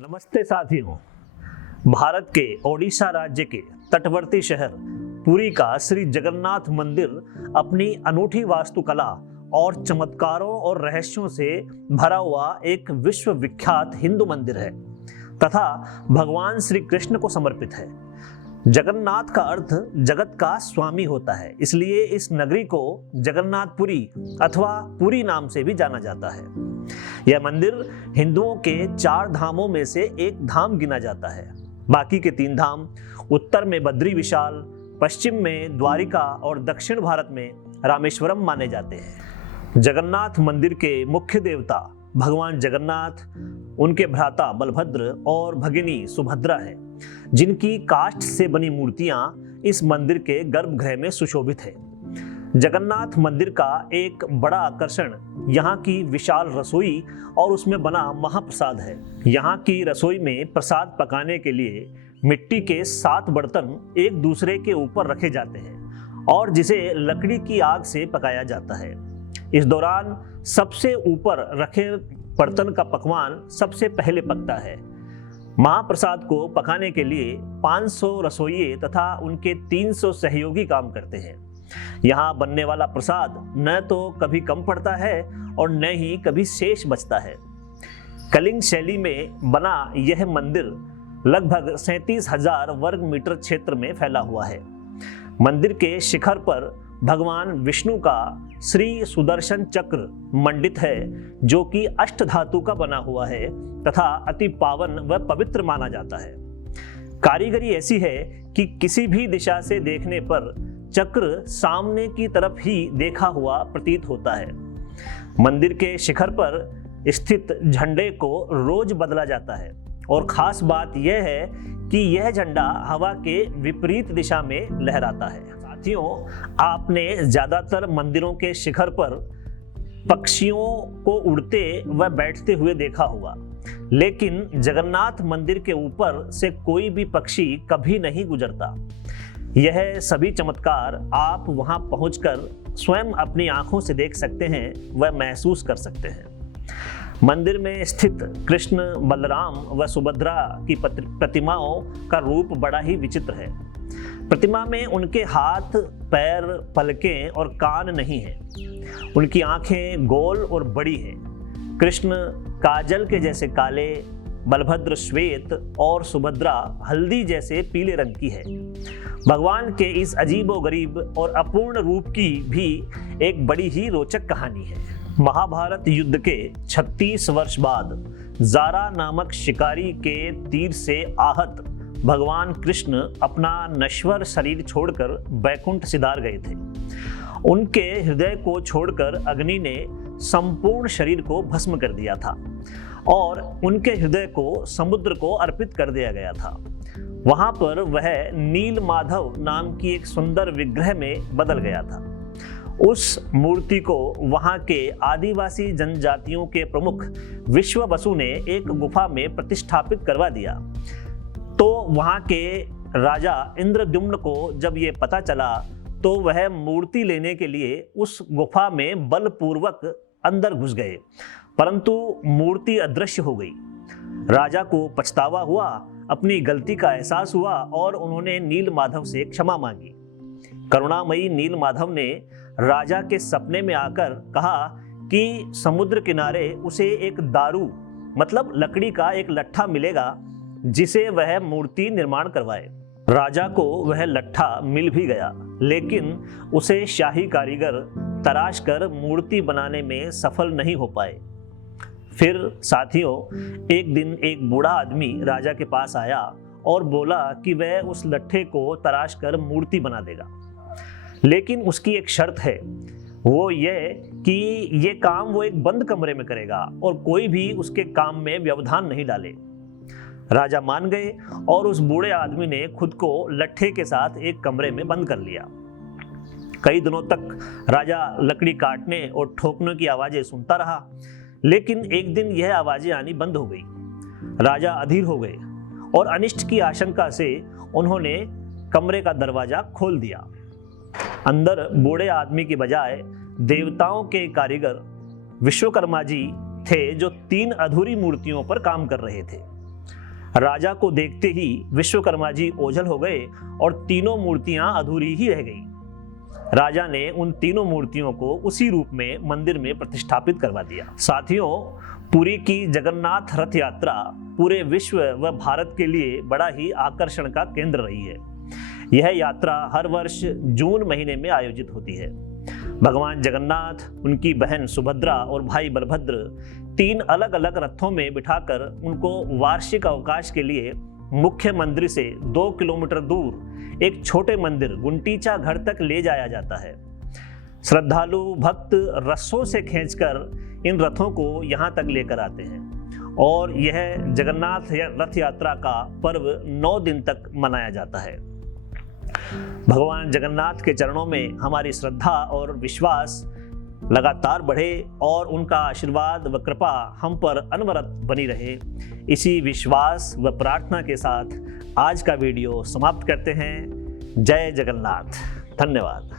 नमस्ते साथियों। भारत के ओडिशा राज्य के तटवर्ती शहर पुरी का श्री जगन्नाथ मंदिर अपनी अनूठी वास्तुकला और चमत्कारों और रहस्यों से भरा हुआ एक विश्व विख्यात हिंदू मंदिर है तथा भगवान श्री कृष्ण को समर्पित है। जगन्नाथ का अर्थ जगत का स्वामी होता है, इसलिए इस नगरी को जगन्नाथपुरी अथवा पुरी नाम से भी जाना जाता है। यह मंदिर हिंदुओं के 4 धामों में से एक धाम गिना जाता है। बाकी के 3 धाम उत्तर में बद्री विशाल, पश्चिम में द्वारिका और दक्षिण भारत में रामेश्वरम माने जाते हैं। जगन्नाथ मंदिर के मुख्य देवता भगवान जगन्नाथ, उनके भ्राता बलभद्र और भगिनी सुभद्रा हैं, जिनकी काष्ठ से बनी मूर्तियां इस मंदिर के गर्भगृह में सुशोभित है। जगन्नाथ मंदिर का एक बड़ा आकर्षण यहाँ की विशाल रसोई और उसमें बना महाप्रसाद है। यहाँ की रसोई में प्रसाद पकाने के लिए मिट्टी के 7 बर्तन एक दूसरे के ऊपर रखे जाते हैं और जिसे लकड़ी की आग से पकाया जाता है। इस दौरान सबसे ऊपर रखे बर्तन का पकवान सबसे पहले पकता है। महाप्रसाद को पकाने के लिए 500 रसोइये तथा उनके 300 सहयोगी काम करते हैं। यहाँ बनने वाला प्रसाद न तो कभी कम पड़ता है और न ही कभी शेष बचता है। कलिंग शैली में बना यह मंदिर लगभग 37,000 वर्ग मीटर क्षेत्र में फैला हुआ है। मंदिर के शिखर पर भगवान विष्णु का श्री सुदर्शन चक्र मंडित है, जो कि अष्टधातु का बना हुआ है तथा अति पावन व पवित्र माना जाता है। कारीगरी ऐसी है कि किसी भी दिशा से देखने पर चक्र सामने की तरफ ही देखा हुआ प्रतीत होता है। मंदिर के शिखर पर स्थित झंडे को रोज बदला जाता है और खास बात यह है कि यह झंडा हवा के विपरीत दिशा में लहराता है। साथियों, आपने ज्यादातर मंदिरों के शिखर पर पक्षियों को उड़ते व बैठते हुए देखा होगा, लेकिन जगन्नाथ मंदिर के ऊपर से कोई भी पक्षी कभी नहीं गुजरता। यह सभी चमत्कार आप वहां पहुंचकर स्वयं अपनी आंखों से देख सकते हैं व महसूस कर सकते हैं। मंदिर में स्थित कृष्ण, बलराम व सुभद्रा की प्रतिमाओं का रूप बड़ा ही विचित्र है। प्रतिमा में उनके हाथ, पैर, पलकें और कान नहीं हैं। उनकी आंखें गोल और बड़ी हैं। कृष्ण काजल के जैसे काले, बलभद्र श्वेत और सुभद्रा हल्दी जैसे पीले रंग की है। भगवान के इस अजीबोगरीब और अपूर्ण रूप की भी एक बड़ी ही रोचक कहानी है। महाभारत युद्ध के 36 वर्ष बाद जारा नामक शिकारी के तीर से आहत भगवान कृष्ण अपना नश्वर शरीर छोड़कर बैकुंठ सिधार गए थे। उनके हृदय को छोड़कर अग्नि ने संपूर्ण शरीर को भस्म कर दिया था और उनके हृदय को समुद्र को अर्पित कर दिया गया था। वहां पर वह नील माधव नाम की एक सुंदर विग्रह में बदल गया था। उस मूर्ति को वहां के आदिवासी जनजातियों के प्रमुख विश्व बसु ने एक गुफा में प्रतिष्ठापित करवा दिया। तो वहां के राजा इंद्रद्युम्न को जब ये पता चला तो वह मूर्ति लेने के लिए उस गुफा में बलपूर्वक अंदर घुस गए, परंतु मूर्ति अदृश्य हो गई। राजा को पछतावा हुआ, अपनी गलती का एहसास हुआ और उन्होंने नील माधव से क्षमा मांगी। करुणामयी नील माधव ने राजा के सपने में आकर कहा कि समुद्र किनारे उसे एक दारू मतलब लकड़ी का एक लट्ठा मिलेगा जिसे वह मूर्ति निर्माण करवाए। राजा को वह लट्ठा मिल भी गया, लेकिन उसे शाही कारीगर तराश कर मूर्ति बनाने में सफल नहीं हो पाए। फिर साथियों, एक दिन एक बूढ़ा आदमी राजा के पास आया और बोला कि वह उस लट्ठे को तराश कर मूर्ति बना देगा, लेकिन उसकी एक शर्त है, वो ये कि ये काम वो एक बंद कमरे में करेगा और कोई भी उसके काम में व्यवधान नहीं डाले। राजा मान गए और उस बूढ़े आदमी ने खुद को लट्ठे के साथ एक कमरे में बंद कर लिया। कई दिनों तक राजा लकड़ी काटने और ठोकने की आवाजें सुनता रहा, लेकिन एक दिन यह आवाजें आनी बंद हो गई। राजा अधीर हो गए और अनिष्ट की आशंका से उन्होंने कमरे का दरवाजा खोल दिया। अंदर बूढ़े आदमी की बजाय देवताओं के कारीगर विश्वकर्मा जी थे, जो 3 अधूरी मूर्तियों पर काम कर रहे थे। राजा को देखते ही विश्वकर्मा जी ओझल हो गए और तीनों मूर्तियां अधूरी ही रह गईं। राजा ने उन तीनों मूर्तियों को उसी रूप में मंदिर में प्रतिष्ठापित करवा दिया। साथियों, पुरी की जगन्नाथ रथ यात्रा पूरे विश्व व भारत के लिए बड़ा ही आकर्षण का केंद्र रही है। यह यात्रा हर वर्ष जून महीने में आयोजित होती है। भगवान जगन्नाथ, उनकी बहन सुभद्रा और भाई बलभद्र 3 अलग अलग रथों में बिठाकर उनको वार्षिक अवकाश के लिए मुख्य मंदिर से 2 किलोमीटर दूर एक छोटे मंदिर गुंटीचा घड़ तक ले जाया जाता है। श्रद्धालु भक्त रस्सों से खींचकर इन रथों को यहाँ तक लेकर आते हैं और यह जगन्नाथ रथ यात्रा का पर्व 9 दिन तक मनाया जाता है। भगवान जगन्नाथ के चरणों में हमारी श्रद्धा और विश्वास लगातार बढ़े और उनका आशीर्वाद व कृपा हम पर अनवरत बनी रहे। इसी विश्वास व प्रार्थना के साथ आज का वीडियो समाप्त करते हैं। जय जगन्नाथ। धन्यवाद।